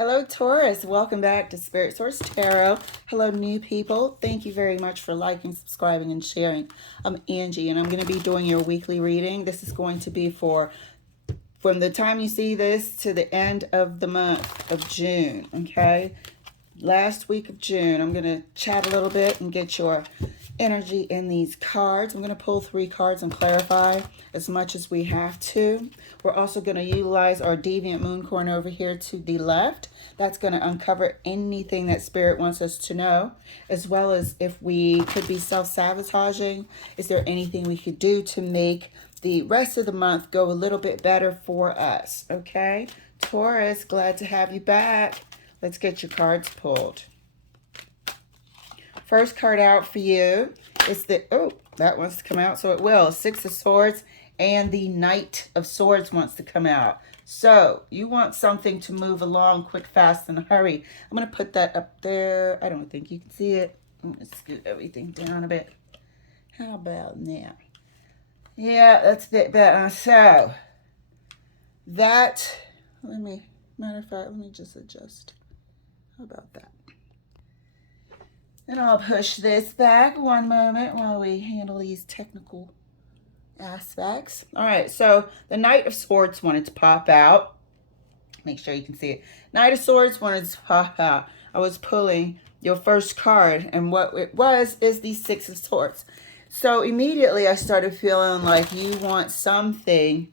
Hello, Taurus. Welcome back to Spirit Source Tarot. Hello, new people. Thank you very much for liking, subscribing, and sharing. I'm Angie, and I'm going to be doing your weekly reading. This is going to be from the time you see this to the end of the month of June, okay? Last week of June. I'm going to chat a little bit and get your energy in these cards. I'm going to pull 3 cards and clarify as much as we have to. We're also going to utilize our deviant moon corn over here to the left. That's going to uncover anything that Spirit wants us to know, as well as if we could be self-sabotaging. Is there anything we could do to make the rest of the month go a little bit better for us? Okay, Taurus, glad to have you back. Let's get your cards pulled. First card out for you is that wants to come out, so it will. 6 of Swords and the Knight of Swords wants to come out. So you want something to move along quick, fast, and hurry. I'm going to put that up there. I don't think you can see it. I'm going to scoot everything down a bit. How about now? Yeah, that's a bit better. So that, matter of fact, let me just adjust. How about that? And I'll push this back one moment while we handle these technical aspects. All right, so the Knight of Swords wanted to pop out. Make sure you can see it. Knight of Swords wanted to pop out. I was pulling your first card, and what it was is the 6 of Swords. So immediately I started feeling like you want something,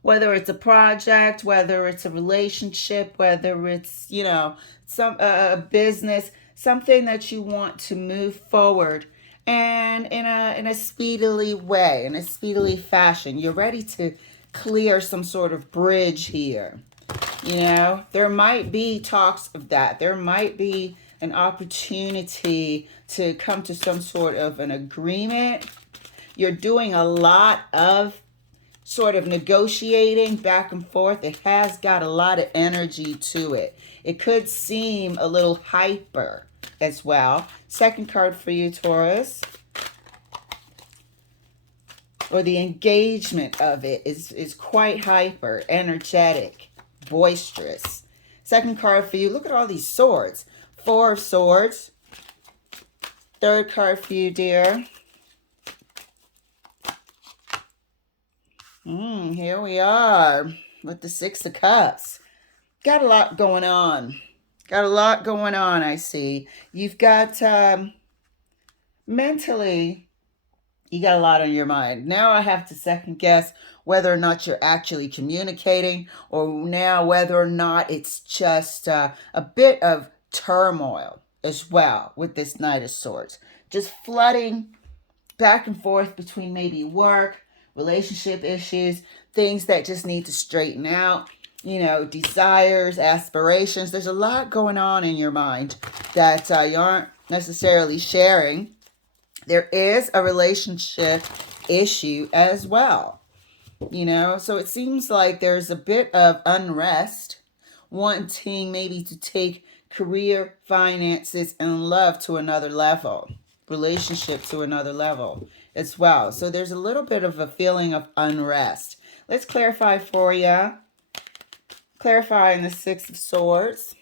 whether it's a project, whether it's a relationship, whether it's, some a business, something that you want to move forward and in a speedily way, in a speedily fashion. You're ready to clear some sort of bridge here. There might be talks of that. There might be an opportunity to come to some sort of an agreement. You're doing a lot of sort of negotiating back and forth. It has got a lot of energy to it. It could seem a little hyper as well. Second card for you, Taurus. Or the engagement of it is quite hyper, energetic, boisterous. Second card for you. Look at all these swords. 4 of Swords. Third card for you, dear. Here we are with the 6 of Cups. Got a lot going on. I see. You've got, mentally, you got a lot on your mind. Now I have to second guess whether or not you're actually communicating, or now whether or not it's just a bit of turmoil as well with this Knight of Swords. Just flooding back and forth between maybe work, relationship issues, things that just need to straighten out, desires, aspirations. There's a lot going on in your mind that you aren't necessarily sharing. There is a relationship issue as well, so it seems like there's a bit of unrest, wanting maybe to take career, finances, and love to another level, relationship to another level as well. So there's a little bit of a feeling of unrest. Let's clarify for you. Clarifying the 6 of Swords.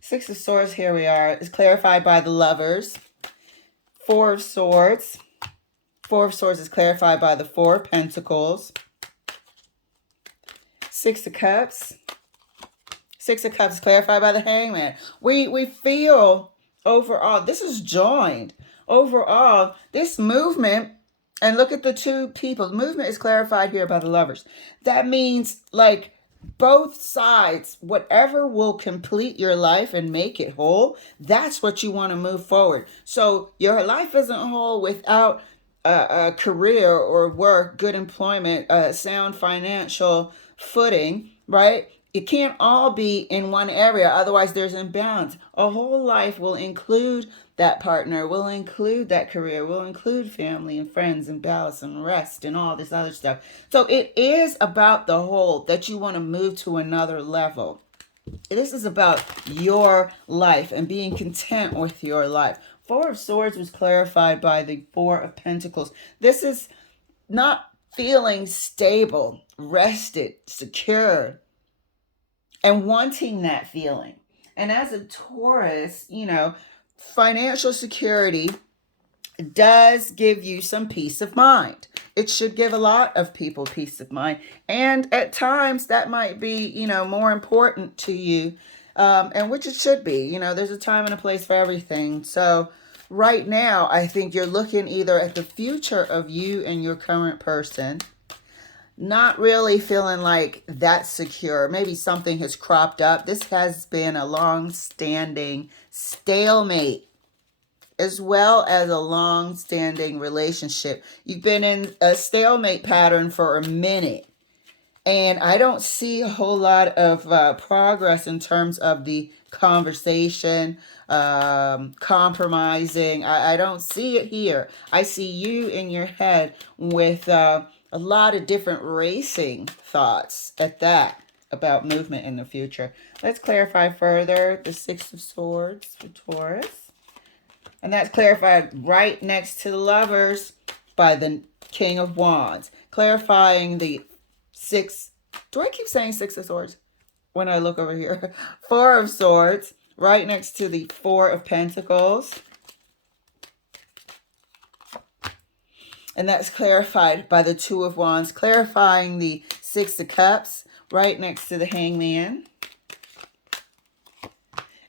6 of Swords, here we are, is clarified by the Lovers. 4 of Swords. 4 of Swords is clarified by the 4 of Pentacles. 6 of Cups. 6 of Cups is clarified by the Hangman. We feel overall, this is joined. Overall, this movement, and look at the 2 people. The movement is clarified here by the Lovers. That means, like, both sides, whatever will complete your life and make it whole, that's what you want to move forward. So your life isn't whole without a career or work, good employment, sound financial footing, right? It can't all be in one area, otherwise there's imbalance. A whole life will include that partner, will include that career, will include family and friends and balance and rest and all this other stuff. So it is about the whole that you want to move to another level. This is about your life and being content with your life. 4 of Swords was clarified by the 4 of Pentacles. This is not feeling stable rested, secure, and wanting that feeling. And as a Taurus, financial security does give you some peace of mind. It should give a lot of people peace of mind. And at times that might be, more important to you, and which it should be. There's a time and a place for everything. So right now, I think you're looking either at the future of you and your current person, not really feeling like that's secure. Maybe something has cropped up. This has been a long-standing stalemate as well as a long-standing relationship. You've been in a stalemate pattern for a minute. And I don't see a whole lot of progress in terms of the conversation, compromising. I don't see it here. I see you in your head with a lot of different racing thoughts at that about movement in the future. Let's clarify further the Six of Swords for Taurus. And that's clarified right next to the Lovers by the King of Wands. Clarifying the Six. Do I keep saying Six of Swords when I look over here? Four of Swords right next to the Four of Pentacles. And that's clarified by the Two of Wands. Clarifying the Six of Cups right next to the Hangman.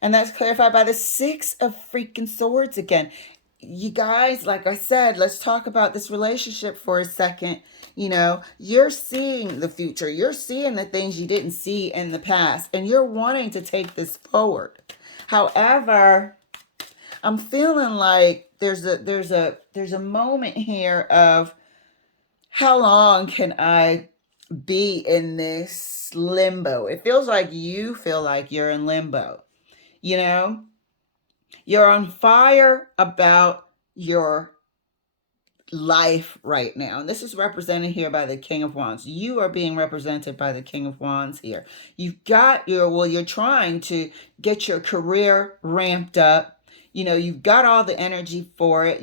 And that's clarified by the Six of freaking Swords again. You guys, like I said, let's talk about this relationship for a second. You're seeing the future. You're seeing the things you didn't see in the past. And you're wanting to take this forward. However, I'm feeling like there's a moment here of how long can I be in this limbo? It feels like you feel like you're in limbo. You're on fire about your life right now. And this is represented here by the King of Wands. You are being represented by the King of Wands here. You've got you're trying to get your career ramped up. You've got all the energy for it.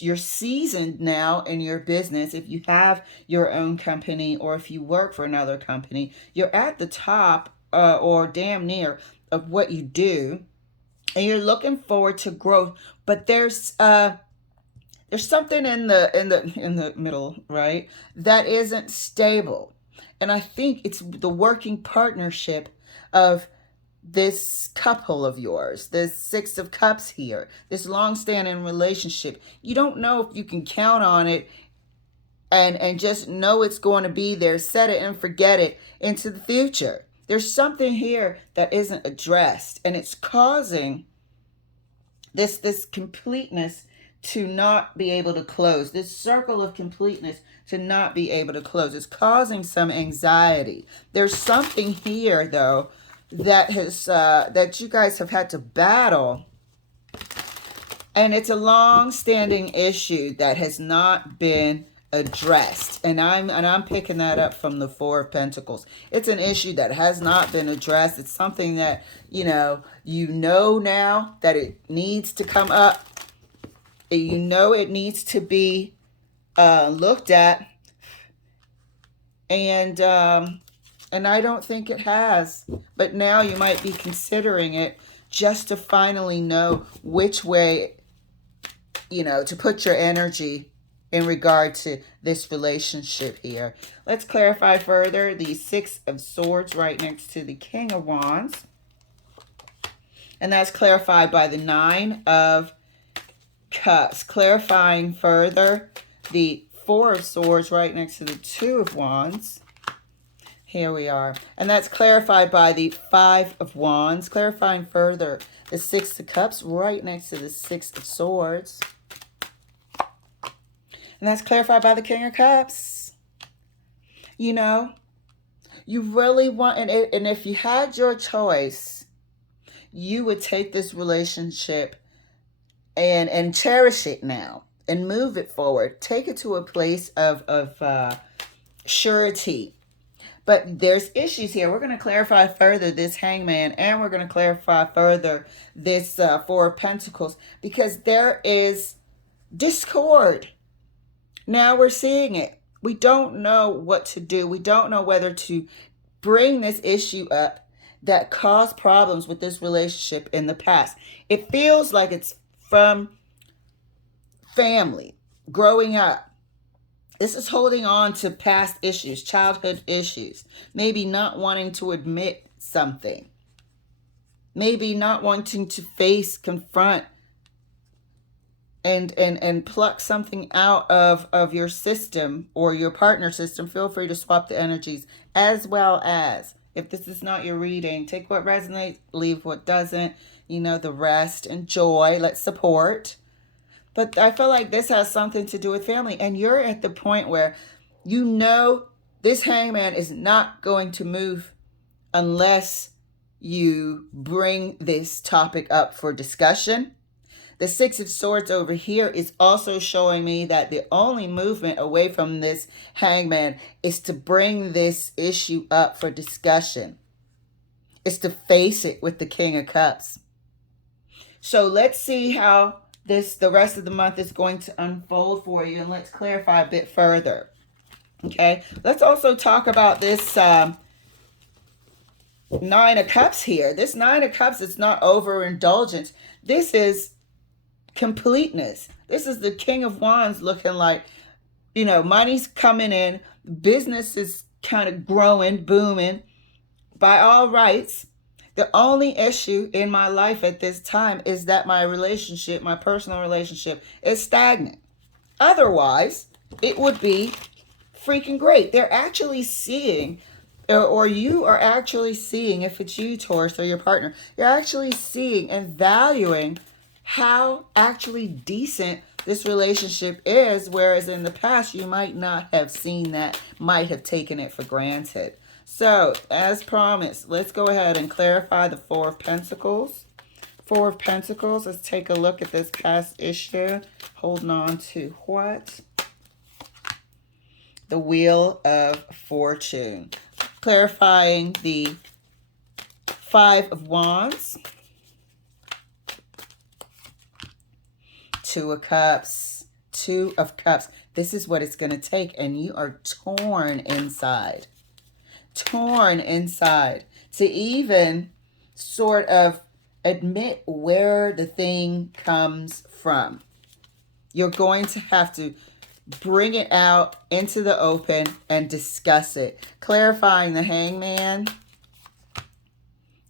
You're seasoned now in your business. If you have your own company or if you work for another company, you're at the top or damn near of what you do, and you're looking forward to growth. But there's something in the middle, right, that isn't stable. And I think it's the working partnership of this couple of yours, this Six of Cups here, this long-standing relationship. You don't know if you can count on it and just know it's going to be there, set it and forget it into the future. There's something here that isn't addressed, and it's causing this completeness to not be able to close, this circle of completeness to not be able to close. It's causing some anxiety. There's something here, though, that has that you guys have had to battle, and it's a long-standing issue that has not been addressed. And I'm picking that up from the Four of Pentacles. It's an issue that has not been addressed. It's something that you know now that it needs to come up. It needs to be looked at, and I don't think it has. But now you might be considering it just to finally know which way to put your energy in regard to this relationship here. Let's clarify further the Six of Swords right next to the King of Wands. And that's clarified by the Nine of Cups. Clarifying further the Four of Swords right next to the Two of Wands. Here we are. And that's clarified by the Five of Wands. Clarifying further the Six of Cups right next to the Six of Swords. And that's clarified by the King of Cups. You really want, and if you had your choice, you would take this relationship and cherish it now and move it forward. Take it to a place of surety. But there's issues here. We're going to clarify further this Hangman, and we're going to clarify further this Four of Pentacles, because there is discord. Now we're seeing it. We don't know what to do. We don't know whether to bring this issue up that caused problems with this relationship in the past. It feels like it's from family, growing up. This is holding on to past issues, childhood issues, maybe not wanting to admit something, maybe not wanting to face, confront, and pluck something out of your system or your partner's system. Feel free to swap the energies, as well as, if this is not your reading, take what resonates, leave what doesn't, the rest. Enjoy, let's support. But I feel like this has something to do with family, and you're at the point where this hangman is not going to move unless you bring this topic up for discussion. The Six of Swords over here is also showing me that the only movement away from this hangman is to bring this issue up for discussion. It's to face it with the King of Cups. So let's see how the rest of the month is going to unfold for you, and let's clarify a bit further. Okay, let's also talk about this Nine of Cups here. This Nine of Cups is not overindulgence. This is completeness. This is the King of Wands looking like, money's coming in, business is kind of growing, booming. By all rights, the only issue in my life at this time is that my personal relationship, is stagnant. Otherwise, it would be freaking great. They're actually seeing, or you are actually seeing, if it's you, Taurus, or your partner, you're actually seeing and valuing how actually decent this relationship is, whereas in the past you might not have seen that, might have taken it for granted. So, as promised, let's go ahead and clarify the Four of Pentacles. Four of Pentacles, let's take a look at this past issue. Holding on to what? The Wheel of Fortune. Clarifying the Five of Wands. Two of Cups. Two of Cups. This is what it's going to take, and you are torn inside. Torn inside to even sort of admit where the thing comes from. You're going to have to bring it out into the open and discuss it. Clarifying the Hangman,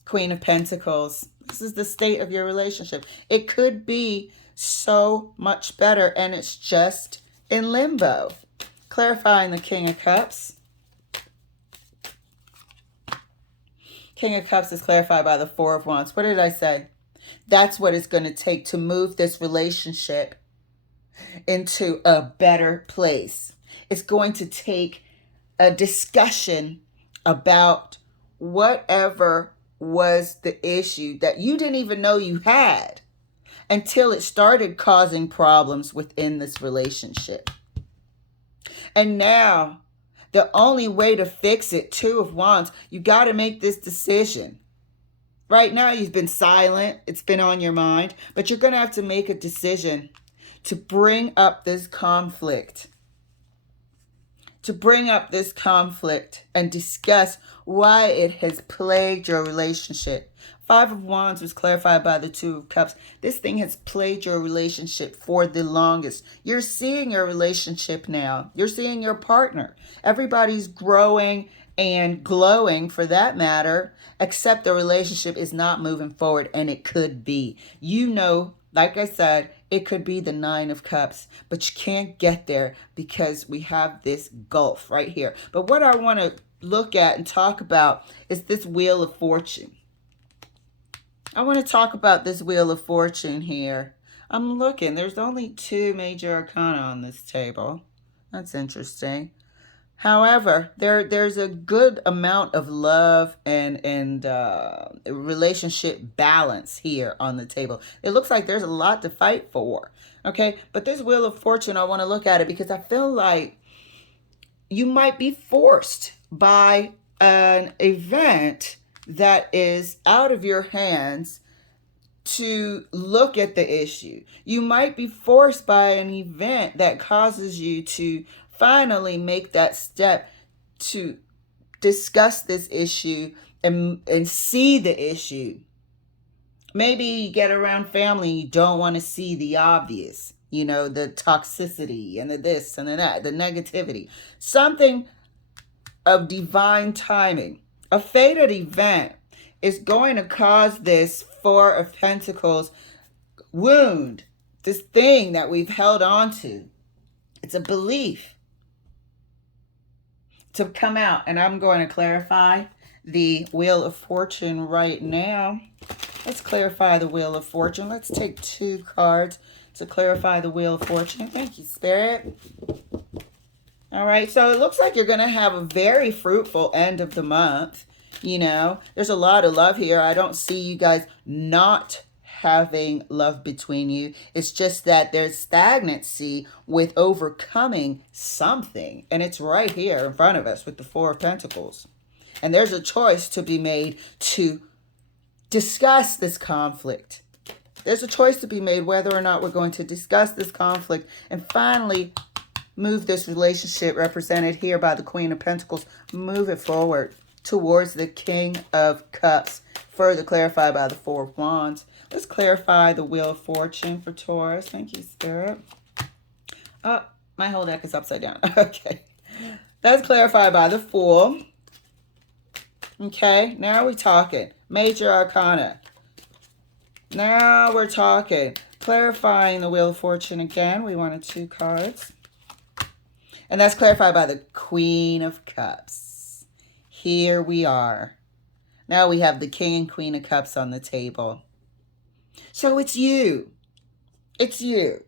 Queen of Pentacles. This is the state of your relationship. It could be so much better, and it's just in limbo. Clarifying the King of Cups. King of Cups is clarified by the Four of Wands. What did I say? That's what it's going to take to move this relationship into a better place. It's going to take a discussion about whatever was the issue that you didn't even know you had until it started causing problems within this relationship. And now, the only way to fix it, Two of Wands, you got to make this decision. Right now, you've been silent. It's been on your mind. But you're going to have to make a decision to bring up this conflict. To bring up this conflict and discuss why it has plagued your relationship. Five of Wands was clarified by the Two of Cups. This thing has plagued your relationship for the longest. You're seeing your relationship now. You're seeing your partner. Everybody's growing and glowing for that matter, except the relationship is not moving forward, and it could be. Like I said, it could be the Nine of Cups, but you can't get there because we have this gulf right here. But what I want to look at and talk about is this Wheel of Fortune. I want to talk about this Wheel of Fortune here. I'm looking. There's only two major arcana on this table. That's interesting. However, there's a good amount of love and relationship balance here on the table. It looks like there's a lot to fight for. Okay, but this Wheel of Fortune, I want to look at it because I feel like you might be forced by an event that is out of your hands to look at the issue. You might be forced by an event that causes you to finally make that step to discuss this issue and see the issue. Maybe you get around family and you don't want to see the obvious, you know, the toxicity and the this and the that, the negativity. Something of divine timing. A fated event is going to cause this Four of Pentacles wound, this thing that we've held on to. It's a belief to come out. And I'm going to clarify the Wheel of Fortune right now. Let's clarify the Wheel of Fortune. Let's take 2 cards to clarify the Wheel of Fortune. Thank you, Spirit. All right, so it looks like you're going to have a very fruitful end of the month. You know, there's a lot of love here. I don't see you guys not having love between you. It's just that there's stagnancy with overcoming something. And it's right here in front of us with the Four of Pentacles. And there's a choice to be made to discuss this conflict. There's a choice to be made whether or not we're going to discuss this conflict and finally move this relationship represented here by the Queen of Pentacles, move it forward towards the King of Cups, further clarified by the Four of Wands. Let's clarify the Wheel of Fortune for Taurus. Thank you, Spirit. Oh, my whole deck is upside down. Okay. That's clarified by the Fool. Okay, now we're talking. Major Arcana. Now we're talking. Clarifying the Wheel of Fortune again. We wanted 2 cards. And that's clarified by the Queen of Cups. Here we are. Now we have the King and Queen of Cups on the table. So it's you. It's you.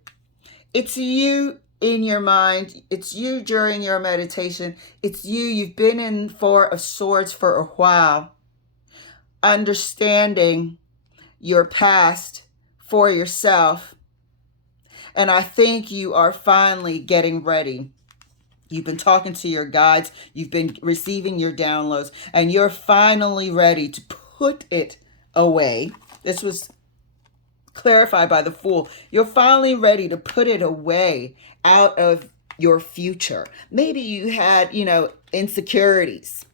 It's you in your mind. It's you during your meditation. It's you. You've been in Four of Swords for a while. Understanding your past for yourself. And I think you are finally getting ready. You've been talking to your guides. You've been receiving your downloads. And you're finally ready to put it away. This was clarified by the Fool. You're finally ready to put it away out of your future. Maybe you had, you know, insecurities.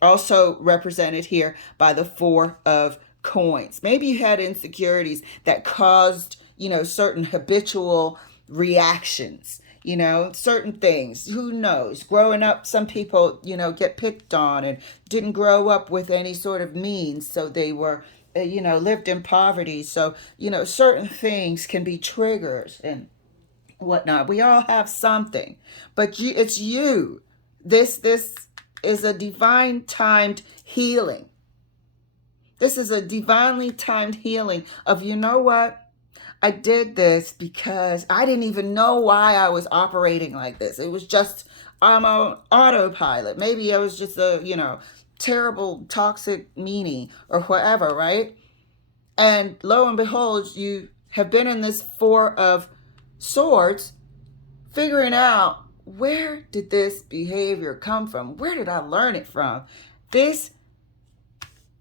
Also represented here by the Four of Coins. Maybe you had insecurities that caused, you know, certain habitual reactions. You know, certain things, who knows? Growing up, some people, you know, get picked on and didn't grow up with any sort of means. So they were, you know, lived in poverty. So, you know, certain things can be triggers and whatnot. We all have something, but it's you. This is a divine timed healing. This is a divinely timed healing of, you know what? I did this because I didn't even know why I was operating like this. It was just, I'm on autopilot. Maybe I was just a, you know, terrible, toxic meanie or whatever, right? And lo and behold, you have been in this Four of Swords, figuring out, where did this behavior come from? Where did I learn it from? This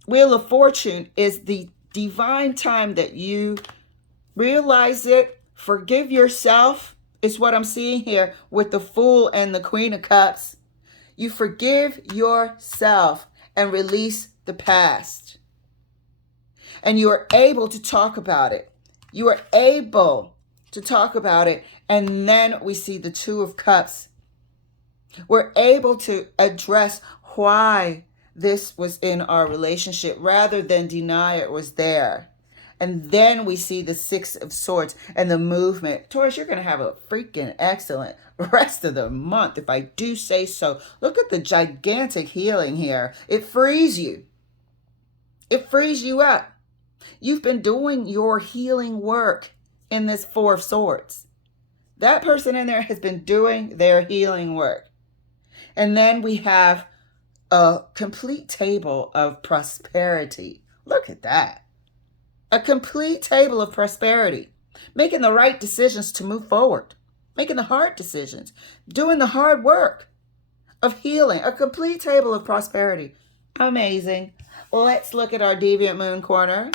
Wheel of Fortune is the divine time that you realize it, forgive yourself, is what I'm seeing here with the Fool and the Queen of Cups. You forgive yourself and release the past. And you are able to talk about it. You are able to talk about it. And then we see the Two of Cups. We're able to address why this was in our relationship rather than deny it was there. And then we see the Six of Swords and the movement. Taurus, you're going to have a freaking excellent rest of the month, if I do say so. Look at the gigantic healing here. It frees you. It frees you up. You've been doing your healing work in this Four of Swords. That person in there has been doing their healing work. And then we have a complete table of prosperity. Look at that. A complete table of prosperity. Making the right decisions to move forward. Making the hard decisions. Doing the hard work of healing. A complete table of prosperity. Amazing. Let's look at our Deviant Moon Corner.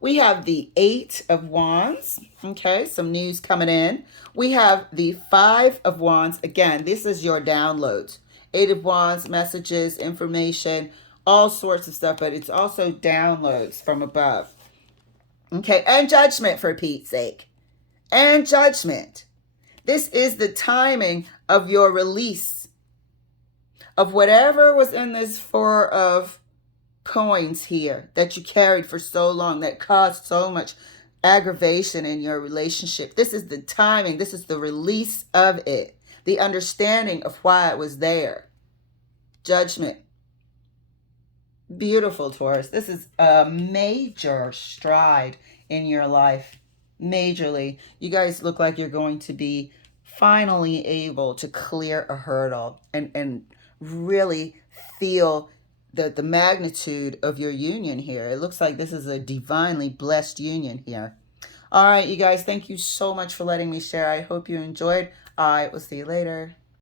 We have the Eight of Wands. Okay, some news coming in. We have the Five of Wands. Again, this is your downloads. Eight of Wands, messages, information, all sorts of stuff, but it's also downloads from above. Okay, and Judgment, for Pete's sake. And Judgment. This is the timing of your release of whatever was in this Four of Coins here that you carried for so long, that caused so much aggravation in your relationship. This is the timing. This is the release of it. The understanding of why it was there. Judgment. Beautiful, Taurus. This is a major stride in your life. Majorly. You guys look like you're going to be finally able to clear a hurdle and really feel the magnitude of your union here. It looks like this is a divinely blessed union here. All right, you guys, thank you so much for letting me share. I hope you enjoyed. I will see you later.